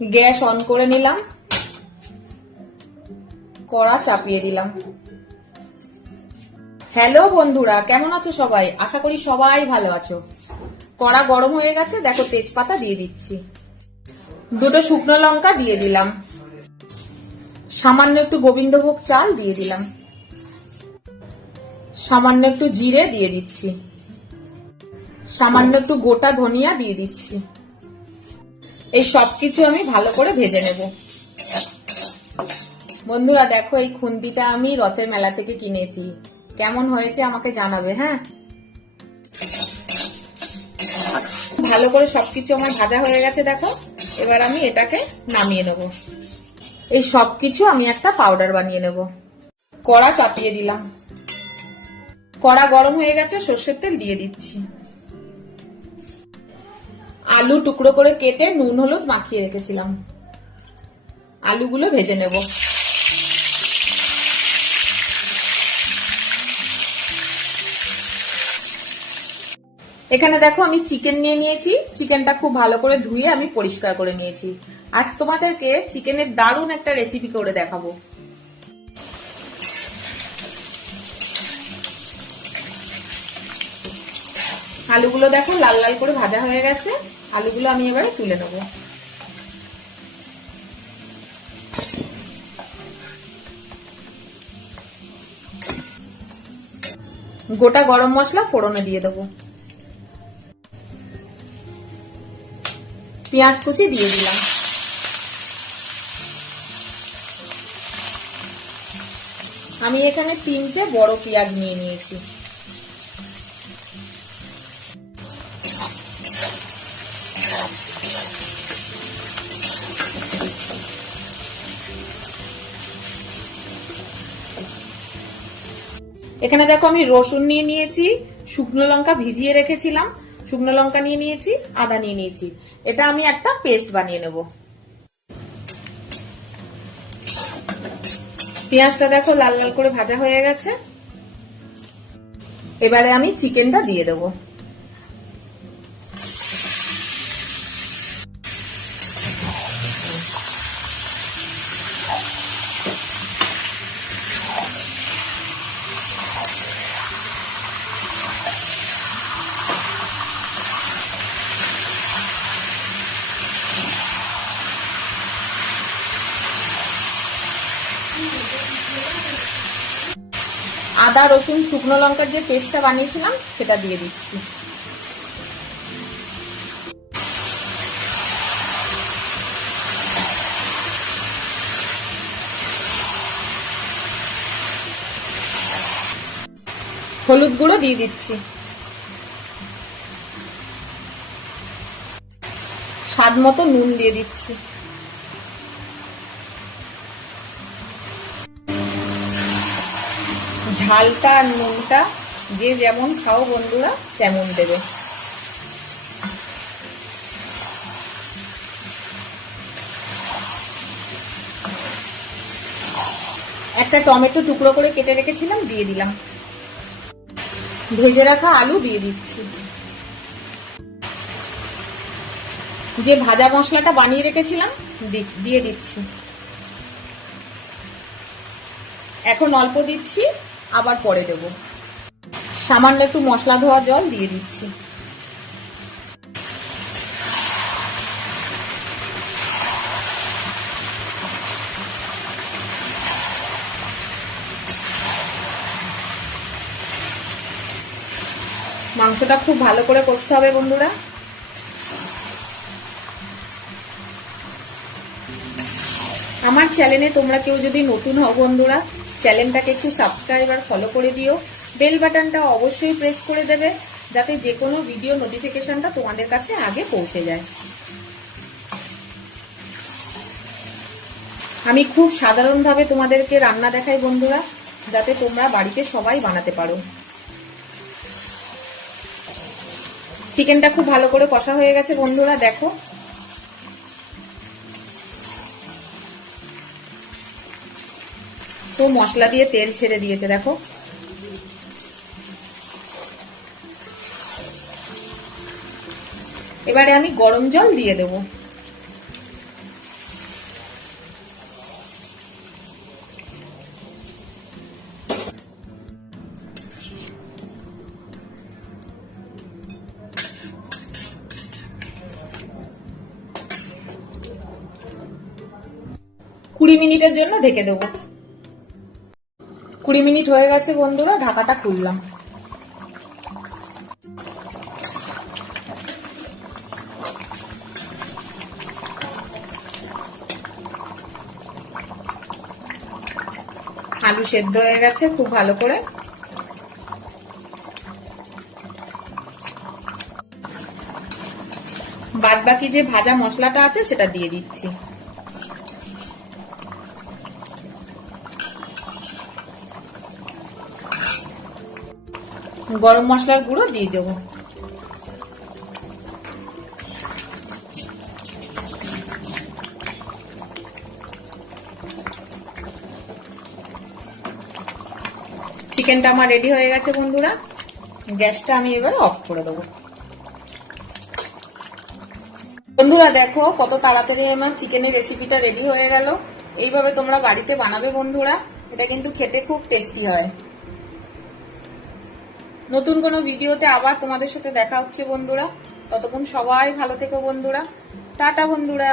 Gas on করে নিলাম, কড়া চাপিয়ে দিলাম। হ্যালো বন্ধুরা, কেমন আছো সবাই? আশা করি সবাই ভালো আছো। কড়া গরম হয়ে গেছে, দেখো তেজপাতা দিয়ে দিচ্ছি, দুটো শুকনো লঙ্কা দিয়ে দিলাম, সামান্য একটু গোবিন্দভোগ চাল দিয়ে দিলাম, সামান্য একটু জিরে দিয়ে দিচ্ছি, সামান্য একটু গোটা ধনিয়া দিয়ে দিচ্ছি। এই সবকিছু আমি ভালো করে ভেজে নেব। বন্ধুরা দেখো, এই খুন্তিটা আমি রথের মেলা থেকে কিনেছি, কেমন হয়েছে আমাকে জানাবে। হ্যাঁ, ভালো করে সবকিছু আমার ভাজা হয়ে গেছে দেখো। এবার আমি এটাকে নামিয়ে নেব। এই সবকিছু আমি একটা পাউডার বানিয়ে নেব। কড়া চাপিয়ে দিলাম, কড়া গরম হয়ে গেছে, সর্ষের তেল দিয়ে দিচ্ছি। আলু টুকরো করে কেটে নুন হলুদ মাখিয়ে রেখেছিলাম, আলুগুলো ভেজে নেব। এখানে দেখো আমি চিকেন নিয়ে নিয়েছি, চিকেনটা খুব ভালো করে ধুয়ে আমি পরিষ্কার করে নিয়েছি। আজ তোমাদেরকে চিকেনের দারুণ একটা রেসিপি করে দেখাবো। আলুগুলো দেখো লাল লাল করে ভাজা হয়ে গেছে, আলুগুলো আমি এবারে তুলে নেব। গোটা গরম মশলা ফোড়নে দিয়ে দেবো, পেঁয়াজ কুচি দিয়ে দিলাম, আমি এখানে 3টে বড় পেঁয়াজ নিয়ে নিয়েছি। এখানে দেখো আমি রসুন নিয়ে নিয়েছি, শুকনো লঙ্কা ভিজিয়ে রেখেছিলাম, শুকনো লঙ্কা নিয়ে নিয়েছি, আদা নিয়ে নিয়েছি। এটা আমি একটা পেস্ট বানিয়ে নেব। পেঁয়াজটা দেখো লাল লাল করে ভাজা হয়ে গেছে, এবারে আমি চিকেনটা দিয়ে দেবো। আদা রসুন শুকনো লঙ্কার যে পেস্টটা বানিয়েছিলাম সেটা দিয়ে দিচ্ছি। হলুদ গুঁড়ো দিয়ে দিচ্ছি, স্বাদ মতো নুন দিয়ে দিচ্ছি। ঝালটা আর নুনটা যে যেমন খাও বন্ধুরা তেমন দেবে। একটা টমেটো টুকরো করে কেটে রেখেছিলাম দিয়ে দিলাম, ভেজে রাখা আলু দিয়ে দিচ্ছি, যে ভাজা মশলাটা বানিয়ে রেখেছিলাম দিয়ে দিচ্ছি। এখন অল্প দিচ্ছি, আবার পরে দেব। সামান্য একটু মশলা ধোয়া জল দিয়ে দিচ্ছি। মাংসটা খুব ভালো করে কষতে হবে বন্ধুরা। আমার চ্যানেলে তোমরা কেউ যদি নতুন হও বন্ধুরা, চ্যানেলটাকে একটু সাবস্ক্রাইব আর ফলো করে দিও, বেল বাটনটা অবশ্যই প্রেস করে দেবে, যাতে যে কোনো ভিডিও নোটিফিকেশনটা তোমাদের কাছে আগে পৌঁছে যায়। আমি খুব সাধারণভাবে তোমাদেরকে রান্না দেখাই বন্ধুরা, যাতে তোমরা বাড়িতে সবাই বানাতে পারো। চিকেনটা খুব ভালো করে কষা হয়ে গেছে বন্ধুরা, দেখো তো মশলা দিয়ে তেল ছেড়ে দিয়েছে দেখো। এবারে আমি গরম জল দিয়ে দেব। 20 মিনিটের জন্য ঢেকে দেবো। 20 মিনিট হয়ে গেছে বন্ধুরা, ঢাকাটা খুললাম। আলু সেদ্ধ হয়ে গেছে খুব ভালো করে। বাদ বাকি যে ভাজা মশলাটা আছে সেটা দিয়ে দিচ্ছি। গরম মশলার গুঁড়ো দিয়ে দেবো। চিকেনটা আমার রেডি হয়ে গেছে বন্ধুরা, গ্যাসটা আমি এবার অফ করে দেবো। বন্ধুরা দেখো কত তাড়াতাড়ি আমার চিকেনের রেসিপিটা রেডি হয়ে গেল। এইভাবে তোমরা বাড়িতে বানাবে বন্ধুরা, এটা কিন্তু খেতে খুব টেস্টি হয়। নতুন কোনো ভিডিওতে আবার তোমাদের সাথে দেখা হচ্ছে বন্ধুরা, ততক্ষণ সবাই ভালো থেকো বন্ধুরা। টাটা বন্ধুরা।